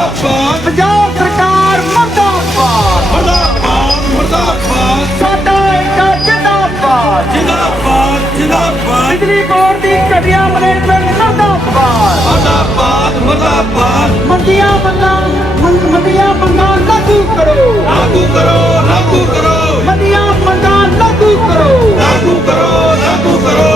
ਮੁਰਦਾਬਾਦ। ਪੰਜਾਬ ਸਰਕਾਰ ਮਰਦਾਬਾਦ। ਮੁਰਦਾਬਾਦ ਮੁਰਦਾਬਾਦ। ਸਾਡਾ ਇੱਕ ਜਿੰਦਾਬਾਦ। ਜਿੰਦਾਬਾਦ ਜਿੰਦਾਬਾਦ। ਬਿਜਲੀ ਬੋਰਡ ਦੀ ਘਟੀਆ ਮੈਨੇਜਮੈਂਟ ਮਰਦਾਬਾਦ। ਮੁਰਦਾਬਾਦ ਮੁਰਦਾਬਾਦ। ਮੰਗਾਂ ਮੰਗ- ਮੰਦੀਆਂ ਮੰਗਾਂ ਲਾਗੂ ਕਰੋ। ਲਾਗੂ ਕਰੋ ਲਾਗੂ ਕਰੋ। ਮੰਦੀਆਂ ਮੰਗਾਂ ਲਾਗੂ ਕਰੋ। ਲਾਗੂ ਕਰੋ ਲਾਗੂ ਕਰੋ।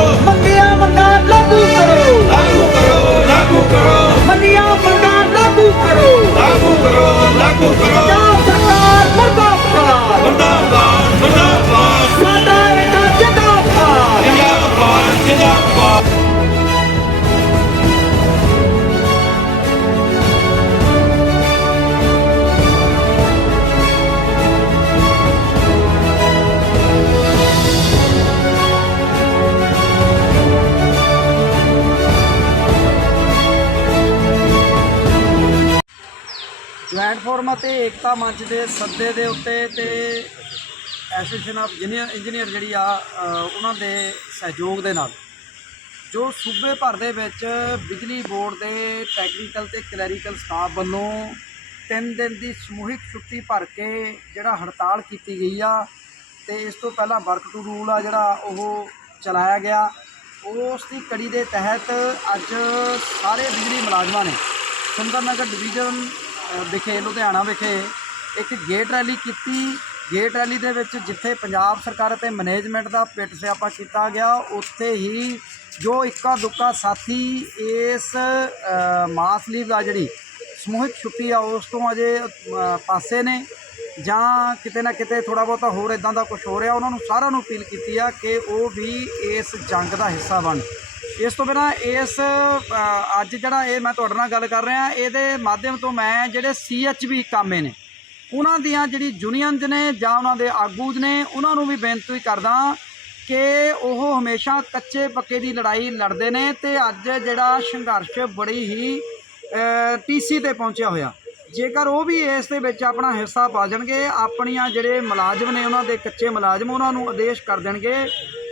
ਮਰਦਾਬਾਦ ਮੁਰਦਾਬਾਦ ਸਾਡਾ ਇੱਕ ਜਿੰਦਾਬਾਦ ਜਿੰਦਾਬਾਦ ਜਿੰਦਾਬਾਦ। ਫੋਰਮ ਅਤੇ ਏਕਤਾ ਮੰਚ ਦੇ ਸੱਦੇ ਦੇ ਉੱਤੇ ਤੇ ਐਸੋਸੀਏਸ਼ਨ ਆਫ ਇੰਜੀਨੀਅਰ ਇੰਜੀਨੀਅਰ ਜਿਹੜੀ ਆ ਉਹਨਾਂ ਦੇ ਸਹਿਯੋਗ ਦੇ ਨਾਲ, ਜੋ ਸੂਬੇ ਭਰ ਦੇ ਵਿੱਚ ਬਿਜਲੀ ਬੋਰਡ ਦੇ ਟੈਕਨੀਕਲ ਤੇ ਕਲੈਰੀਕਲ ਸਟਾਫ ਵੱਲੋਂ ਤਿੰਨ ਦਿਨ ਦੀ ਸਮੂਹਿਕ ਛੁੱਟੀ ਭਰ ਕੇ ਜਿਹੜਾ ਹੜਤਾਲ ਕੀਤੀ ਗਈ ਆ, ਤੇ ਇਸ ਤੋਂ ਪਹਿਲਾਂ ਵਰਕ ਟੂ ਰੂਲ ਆ ਜਿਹੜਾ ਉਹ ਚਲਾਇਆ ਗਿਆ। ਉਸ ਦੀ ਕੜੀ ਦੇ ਤਹਿਤ ਅੱਜ ਸਾਰੇ ਬਿਜਲੀ ਮੁਲਾਜ਼ਮਾਂ ਨੇ ਸੁੰਦਰ ਨਗਰ ਡਿਵੀਜ਼ਨ ਵਿਖੇ ਲੁਧਿਆਣਾ ਵਿਖੇ ਇੱਕ ਗੇਟ ਰੈਲੀ ਕੀਤੀ। ਗੇਟ ਰੈਲੀ ਦੇ ਵਿੱਚ ਜਿੱਥੇ ਪੰਜਾਬ ਸਰਕਾਰ ਅਤੇ ਮੈਨੇਜਮੈਂਟ ਦਾ ਪਿੱਟ ਸਿਆਪਾ ਕੀਤਾ ਗਿਆ, ਉੱਥੇ ਹੀ ਜੋ ਇੱਕਾ ਦੁੱਕਾ ਸਾਥੀ ਇਸ ਮਾਸ ਲੀਵ ਦਾ ਜਿਹੜੀ ਸਮੂਹਿਕ ਛੁੱਟੀ ਆ, ਉਸ ਤੋਂ ਅਜੇ ਪਾਸੇ ਨੇ ਜਾਂ ਕਿਤੇ ਨਾ ਕਿਤੇ ਥੋੜਾ ਬਹੁਤਾ ਹੋਰ ਇਦਾਂ ਦਾ ਕੁਝ ਹੋ ਰਿਹਾ, ਉਹਨਾਂ ਨੂੰ ਸਾਰਿਆਂ ਨੂੰ ਅਪੀਲ ਕੀਤੀ ਆ ਕਿ ਉਹ ਵੀ ਇਸ ਜੰਗ ਦਾ ਹਿੱਸਾ ਬਣ। ਇਸ ਤੋਂ ਬਿਨਾਂ ਇਸ ਅੱਜ ਜਿਹੜਾ ਇਹ ਮੈਂ ਤੁਹਾਡੇ ਨਾਲ ਗੱਲ ਕਰ ਰਿਹਾ, ਇਹਦੇ ਮਾਧਿਅਮ ਤੋਂ ਮੈਂ ਜਿਹੜੇ ਸੀਐਚਬੀ ਕਾਮੇ ਨੇ, ਉਹਨਾਂ ਦੀਆਂ ਜਿਹੜੀ ਯੂਨੀਅਨਜ਼ ਨੇ ਜਾਂ ਉਹਨਾਂ ਦੇ ਆਗੂ ਨੇ, ਉਹਨਾਂ ਨੂੰ ਵੀ ਬੇਨਤੀ ਕਰਦਾ ਕਿ ਉਹ ਹਮੇਸ਼ਾ ਕੱਚੇ ਪੱਕੇ ਦੀ ਲੜਾਈ ਲੜਦੇ ਨੇ ਤੇ ਅੱਜ ਜਿਹੜਾ ਸੰਘਰਸ਼ ਬੜੀ ਹੀ ਟੀਸੀ ਤੇ ਪਹੁੰਚਿਆ ਹੋਇਆ। ਜੇਕਰ ਉਹ ਵੀ ਇਸ ਦੇ ਵਿੱਚ ਆਪਣਾ ਹਿੱਸਾ ਪਾ ਜਾਣਗੇ, ਆਪਣੀਆਂ ਜਿਹੜੇ ਮੁਲਾਜ਼ਮ ਨੇ ਉਹਨਾਂ ਦੇ ਕੱਚੇ ਮੁਲਾਜ਼ਮ, ਉਹਨਾਂ ਨੂੰ ਆਦੇਸ਼ ਕਰ ਦੇਣਗੇ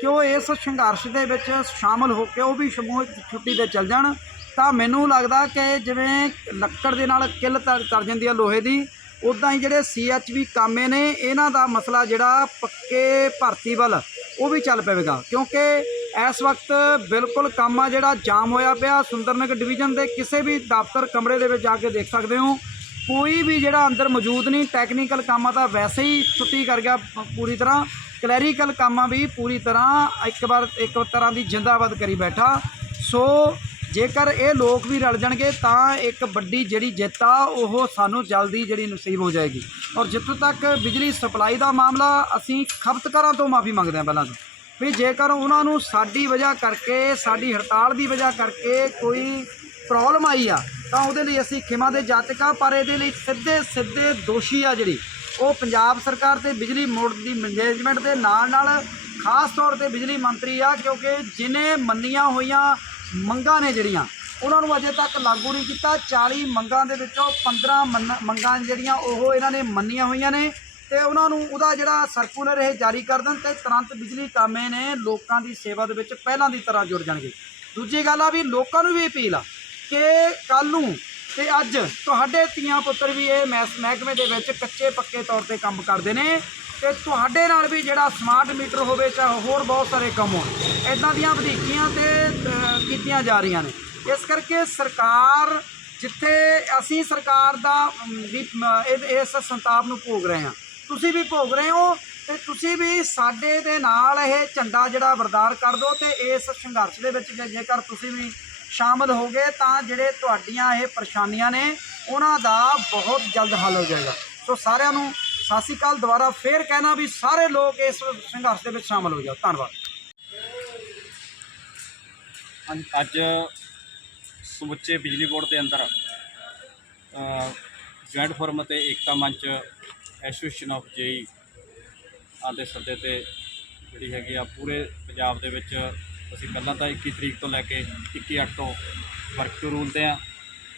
ਕਿ ਉਹ ਇਸ ਸੰਘਰਸ਼ ਦੇ ਵਿੱਚ ਸ਼ਾਮਲ ਹੋ ਕੇ ਉਹ ਵੀ ਸਮੂਹਿਕ ਛੁੱਟੀ ਤੇ ਚੱਲ ਜਾਣ। ਤਾਂ ਮੈਨੂੰ ਲੱਗਦਾ ਕਿ ਜਿਵੇਂ ਲੱਕੜ ਦੇ ਨਾਲ ਕਿੱਲ ਤਰ ਤਰ ਜਾਂਦੀ ਆ ਲੋਹੇ ਦੀ ਉਦਾਂ ਹੀ ਜਿਹੜੇ ਸੀਐਚਵੀ ਕਾਮੇ ਨੇ, ਇਹਨਾਂ ਦਾ ਮਸਲਾ ਜਿਹੜਾ ਪੱਕੇ ਭਰਤੀ ਵੱਲ, ਉਹ ਵੀ ਚੱਲ ਪਵੇਗਾ। ਕਿਉਂਕਿ ਇਸ ਵਕਤ ਬਿਲਕੁਲ ਕੰਮ ਆ ਜਿਹੜਾ ਜਾਮ ਹੋਇਆ ਪਿਆ, ਸੁੰਦਰਨਗਰ ਡਿਵੀਜ਼ਨ ਦੇ ਕਿਸੇ ਵੀ ਦਫ਼ਤਰ ਕਮਰੇ ਦੇ ਵਿੱਚ ਜਾ ਕੇ ਦੇਖ ਸਕਦੇ ਹੋ। ਕੋਈ ਵੀ ਜਿਹੜਾ ਅੰਦਰ ਮੌਜੂਦ ਨਹੀਂ ਟੈਕਨੀਕਲ ਕੰਮਾਂ ਤਾਂ ਵੈਸੇ ਹੀ ਛੁੱਟੀ ਕਰ ਗਿਆ ਪੂਰੀ ਤਰ੍ਹਾਂ। ਕਲੈਰੀਕਲ ਕੰਮਾਂ ਵੀ ਪੂਰੀ ਤਰ੍ਹਾਂ ਇੱਕ ਵਾਰ, ਇੱਕ ਤਰ੍ਹਾਂ ਦੀ ਜਿੰਦਾਬਾਦ ਕਰੀ ਬੈਠਾ। ਸੋ ਜੇਕਰ ਇਹ ਲੋਕ ਵੀ ਰਲ ਜਾਣਗੇ, ਤਾਂ ਇੱਕ ਵੱਡੀ ਜਿਹੜੀ ਜਿੱਤ ਆ, ਉਹ ਸਾਨੂੰ ਜਲਦੀ ਜਿਹੜੀ ਨਸੀਬ ਹੋ ਜਾਏਗੀ। ਔਰ ਜਿੱਥੋਂ ਤੱਕ ਬਿਜਲੀ ਸਪਲਾਈ ਦਾ ਮਾਮਲਾ, ਅਸੀਂ ਖਪਤਕਾਰਾਂ ਤੋਂ ਮਾਫੀ ਮੰਗਦੇ ਹਾਂ ਪਹਿਲਾਂ ਤਾਂ। ਵੀ ਜੇਕਰ ਉਹਨਾਂ ਨੂੰ ਸਾਡੀ ਵਜ੍ਹਾ ਕਰਕੇ, ਸਾਡੀ ਹੜਤਾਲ ਦੀ ਵਜ੍ਹਾ ਕਰਕੇ ਕੋਈ ਪ੍ਰੋਬਲਮ ਆਈ ਆ, ਤਾਂ ਉਹਦੇ ਲਈ ਅਸੀਂ ਖਿਮਾ ਦੇ ਜਾਤਕਾਂ ਪਰ ਇਹਦੇ ਲਈ ਸਿੱਧੇ ਸਿੱਧੇ ਦੋਸ਼ੀ ਆ ਜਿਹੜੀ, ਉਹ ਪੰਜਾਬ ਸਰਕਾਰ ਤੇ ਬਿਜਲੀ ਬੋਰਡ ਦੀ ਮੈਨੇਜਮੈਂਟ ਦੇ ਨਾਲ ਨਾਲ ਖਾਸ ਤੌਰ ਤੇ ਬਿਜਲੀ ਮੰਤਰੀ ਆ, ਕਿਉਂਕਿ ਜਿਨੇ ਮੰਨੀਆਂ ਹੋਈਆਂ ਮੰਗਾਂ ਨੇ ਜਿਹੜੀਆਂ, ਉਹਨਾਂ ਨੂੰ ਅਜੇ ਤੱਕ ਲਾਗੂ ਨਹੀਂ ਕੀਤਾ। 40 ਮੰਗਾਂ ਦੇ ਵਿੱਚੋਂ 15 ਮੰਨ- ਮੰਗਾਂ ਜਿਹੜੀਆਂ, ਉਹ ਇਹਨਾਂ ਨੇ ਮੰਨੀਆਂ ਹੋਈਆਂ ਨੇ। ਤੇ ਉਹਨਾਂ ਨੂੰ ਉਹਦਾ ਜਿਹੜਾ ਸਰਕੂਲਰ ਇਹ ਜਾਰੀ ਕਰ ਦੇਣ ਤੇ ਤੁਰੰਤ ਬਿਜਲੀ ਕਾਮੇ ਨੇ ਲੋਕਾਂ ਦੀ ਸੇਵਾ ਦੇ ਵਿੱਚ ਪਹਿਲਾਂ ਦੀ ਤਰ੍ਹਾਂ ਜੁੜ ਜਾਣਗੇ। ਦੂਜੀ ਗੱਲ ਆ ਵੀ ਲੋਕਾਂ ਨੂੰ ਵੀ ਅਪੀਲ ਆ ਕਿ ਕੱਲ ਨੂੰ ਤੇ ਅੱਜ ਤੁਹਾਡੇ ਧੀਆਂ ਪੁੱਤਰ ਵੀ ਇਹ ਮਹਿਸ- ਮਹਿਕਮੇ ਦੇ ਵਿੱਚ ਕੱਚੇ ਪੱਕੇ ਤੌਰ ਤੇ ਕੰਮ ਕਰਦੇ ਨੇ ਤੇ ਤੁਹਾਡੇ ਨਾਲ ਵੀ ਜਿਹੜਾ ਸਮਾਰਟ ਮੀਟਰ ਹੋਵੇ ਚਾਹੇ ਹੋਰ ਬਹੁਤ ਸਾਰੇ ਕੰਮ ਹੋਣ ਇਦਾਂ ਦੀਆਂ ਵਧੀਕੀਆਂ ਤੇ ਕੀਤੀਆਂ ਜਾ ਰਹੀਆਂ ਨੇ। ਇਸ ਕਰਕੇ ਸਰਕਾਰ ਜਿੱਥੇ ਅਸੀਂ ਸਰਕਾਰ ਦਾ ਇਸ ਸੰਤਾਪ ਨੂੰ ਭੋਗ ਰਹੇ ਹਾਂ। ਤੁਸੀਂ ਵੀ ਭੋਗ ਰਹੇ ਹੋ ਤੇ ਤੁਸੀਂ ਵੀ ਸਾਡੇ ਦੇ ਨਾਲ ਇਹ ਝੰਡਾ ਜਿਹੜਾ ਵਰਦਾਰ ਕਰ ਦਿਓ ਤੇ ਇਸ ਸੰਘਰਸ਼ ਦੇ ਵਿੱਚ ਜੇਕਰ ਤੁਸੀਂ ਵੀ ਸ਼ਾਮਲ ਗਏ ਤਾਂ ਜਿਹੜੇ ਤੁਹਾਡੀਆਂ ਇਹ ਪਰੇਸ਼ਾਨੀਆਂ ਨੇ, ਉਹਨਾਂ ਦਾ ਬਹੁਤ ਜਲਦ ਹੱਲ ਹੋ ਜਾਏਗਾ। ਸੋ ਸਾਰਿਆਂ ਨੂੰ ਸਤਿ ਸ਼੍ਰੀ ਅਕਾਲ, ਦੁਬਾਰਾ ਫੇਰ ਕਹਿਣਾ ਵੀ ਸਾਰੇ ਲੋਕ ਇਸ ਸੰਘਰਸ਼ ਦੇ ਵਿੱਚ ਸ਼ਾਮਲ ਹੋ ਜਾਓ। ਧੰਨਵਾਦ। ਅੱਜ ਸਮੁੱਚੇ ਬਿਜਲੀ ਬੋਰਡ ਦੇ ਅੰਦਰ ਜੁਆਇੰਟ ਫੋਰਮ ਅਤੇ ਏਕਤਾ ਮੰਚ ਐਸੋਸੀਏਸ਼ਨ ਆਫ ਜੇਈ ਆਦੇ ਸੱਦੇ ਤੇ ਜਿਹੜੀ ਹੈਗੀ ਆ ਪੂਰੇ ਪੰਜਾਬ ਦੇ ਵਿੱਚ ਅਸੀਂ ਪਹਿਲਾਂ ਤਾਂ 21 ਤਰੀਕ ਤੋਂ ਲੈ ਕੇ 21 ਅੱਠ ਤੋਂ ਵਰਕ ਟੂ ਰੂਲ ਤੇ ਆ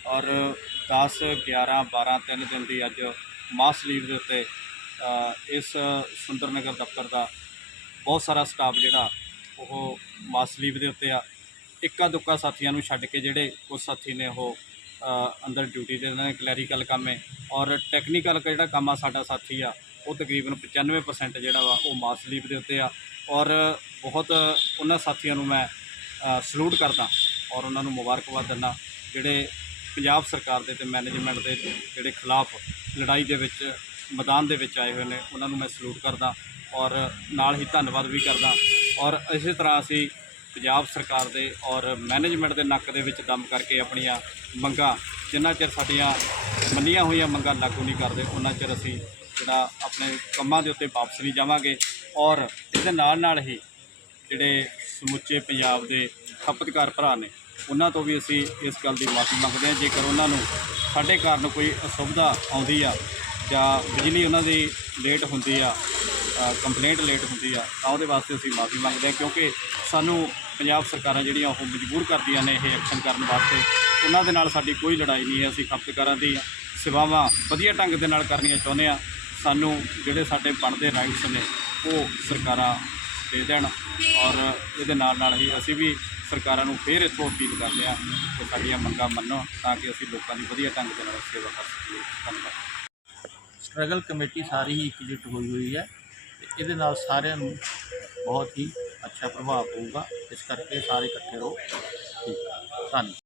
ਔਰ 10 11 12 ਤਿੰਨ ਦਿਨ ਦੀ ਅੱਜ ਮਾਸ ਲੀਵ ਦੇ ਉੱਤੇ ਅ, ਇਸ ਸੁੰਦਰਨਗਰ ਦਫ਼ਤਰ ਦਾ ਬਹੁਤ ਸਾਰਾ ਸਟਾਫ ਜਿਹੜਾ ਉਹ ਮਾਸ ਲੀਵ ਦੇ ਉੱਤੇ ਆ। ਇੱਕਾ ਦੁੱਕਾ ਸਾਥੀਆਂ ਨੂੰ ਛੱਡ ਕੇ ਜਿਹੜੇ ਕੁਝ ਸਾਥੀ ਨੇ ਉਹ ਅੰਦਰ ਡਿਊਟੀ ਦੇ ਨੇ ਕਲੈਰੀਕਲ ਕੰਮ ਹੈ। ਔਰ ਟੈਕਨੀਕਲ ਜਿਹੜਾ ਕੰਮ ਆ ਸਾਡਾ ਸਾਥੀ ਆ, ਉਹ ਤਕਰੀਬਨ 95% ਜਿਹੜਾ ਵਾ, ਉਹ ਮਾਸਲੀਵ ਦੇ ਉੱਤੇ ਆ। ਔਰ ਬਹੁਤ ਉਹਨਾਂ ਸਾਥੀਆਂ ਨੂੰ ਮੈਂ ਸਲੂਟ ਕਰਦਾ। ਔਰ ਉਹਨਾਂ ਨੂੰ ਮੁਬਾਰਕਬਾਦ ਦਿੰਦਾ। ਜਿਹੜੇ ਪੰਜਾਬ ਸਰਕਾਰ ਦੇ ਤੇ ਮੈਨੇਜਮੈਂਟ ਦੇ ਜਿਹੜੇ ਖਿਲਾਫ ਲੜਾਈ ਦੇ ਵਿੱਚ, ਮੈਦਾਨ ਦੇ ਵਿੱਚ ਆਏ ਹੋਏ ਨੇ, ਉਹਨਾਂ ਨੂੰ ਮੈਂ ਸਲੂਟ ਕਰਦਾ। ਔਰ ਨਾਲ ਹੀ ਧੰਨਵਾਦ ਵੀ ਕਰਦਾ। ਔਰ ਇਸੇ ਤਰ੍ਹਾਂ ਅਸੀਂ ਪੰਜਾਬ ਸਰਕਾਰ ਦੇ ਔਰ ਮੈਨੇਜਮੈਂਟ ਦੇ ਨੱਕ ਦੇ ਵਿੱਚ ਦਮ ਕਰਕੇ ਆਪਣੀਆਂ ਮੰਗਾਂ, ਜਿੰਨਾ ਚਿਰ ਸਾਡੀਆਂ ਮੰਨੀਆਂ ਹੋਈਆਂ ਮੰਗਾਂ ਲਾਗੂ ਨਹੀਂ ਕਰਦੇ, ਉਹਨਾਂ ਚਿਰ ਅਸੀਂ ਜਿਹੜਾ ਆਪਣੇ ਕੰਮਾਂ ਦੇ ਉੱਤੇ ਵਾਪਸ ਨਹੀਂ ਜਾਵਾਂਗੇ। ਔਰ ਇਹਦੇ ਨਾਲ ਨਾਲ ਹੀ ਜਿਹੜੇ ਸਮੁੱਚੇ ਪੰਜਾਬ ਦੇ ਖਪਤਕਾਰ ਭਰਾ ਨੇ, ਉਹਨਾਂ ਤੋਂ ਵੀ ਅਸੀਂ ਇਸ ਗੱਲ ਦੀ ਮਾਫੀ ਮੰਗਦੇ ਹਾਂ। ਜੇਕਰ ਉਹਨਾਂ ਨੂੰ ਸਾਡੇ ਕਾਰਨ ਕੋਈ ਅਸੁਵਿਧਾ ਆਉਂਦੀ ਆ ਜਾਂ ਬਿਜਲੀ ਉਹਨਾਂ ਦੀ ਲੇਟ ਹੁੰਦੀ ਆ ਕੰਪਲੇਂਟ ਲੇਟ ਹੁੰਦੀ ਆ, ਤਾਂ ਉਹਦੇ ਵਾਸਤੇ ਅਸੀਂ ਮਾਫੀ ਮੰਗਦੇ ਹਾਂ ਕਿਉਂਕਿ ਸਾਨੂੰ ਪੰਜਾਬ ਸਰਕਾਰਾਂ ਜਿਹੜੀਆਂ ਉਹ ਮਜਬੂਰ ਕਰਦੀਆਂ ਨੇ ਇਹ ਐਕਸ਼ਨ ਕਰਨ ਵਾਸਤੇ। ਉਹਨਾਂ ਦੇ ਨਾਲ ਸਾਡੀ ਕੋਈ ਲੜਾਈ ਨਹੀਂ ਹੈ, ਅਸੀਂ ਖਪਤਕਾਰਾਂ ਦੀ ਸੇਵਾਵਾਂ ਵਧੀਆ ਢੰਗ ਦੇ ਨਾਲ ਕਰਨੀਆਂ ਚਾਹੁੰਦੇ ਆ ਸਾਨੂੰ ਜਿਹੜੇ ਸਾਡੇ ਬਣਦੇ ਰਾਈਟਸ ਨੇ, ਉਹ ਸਰਕਾਰਾਂ ਦੇ ਦੇਣ ਔਰ ਇਹਦੇ ਨਾਲ ਨਾਲ ਹੀ ਅਸੀਂ ਵੀ ਸਰਕਾਰਾਂ ਨੂੰ ਫੇਰ ਇੱਥੋਂ ਅਪੀਲ ਕਰਦੇ ਆ ਕਿ ਸਾਡੀਆਂ ਮੰਗਾਂ ਮੰਨੋ ਤਾਂ ਕਿ ਅਸੀਂ ਲੋਕਾਂ ਦੀ ਵਧੀਆ ਢੰਗ ਦੇ ਨਾਲ ਸੇਵਾ ਕਰ ਸਕੀਏ। ਧੰਨਵਾਦ। ਸਟਰਗਲ ਕਮੇਟੀ ਸਾਰੀ ਹੀ ਇਕਜੁੱਟ ਹੋਈ ਹੋਈ ਹੈ। ਤੇ ਇਹਦੇ ਨਾਲ ਸਾਰਿਆਂ ਨੂੰ ਬਹੁਤ ਹੀ ਅੱਛਾ ਪ੍ਰਭਾਵ ਪਊਗਾ। ਇਸ ਕਰਕੇ ਸਾਰੇ ਇਕੱਠੇ ਰਹੋ। ਠੀਕ। ਧੰਨਵਾਦ।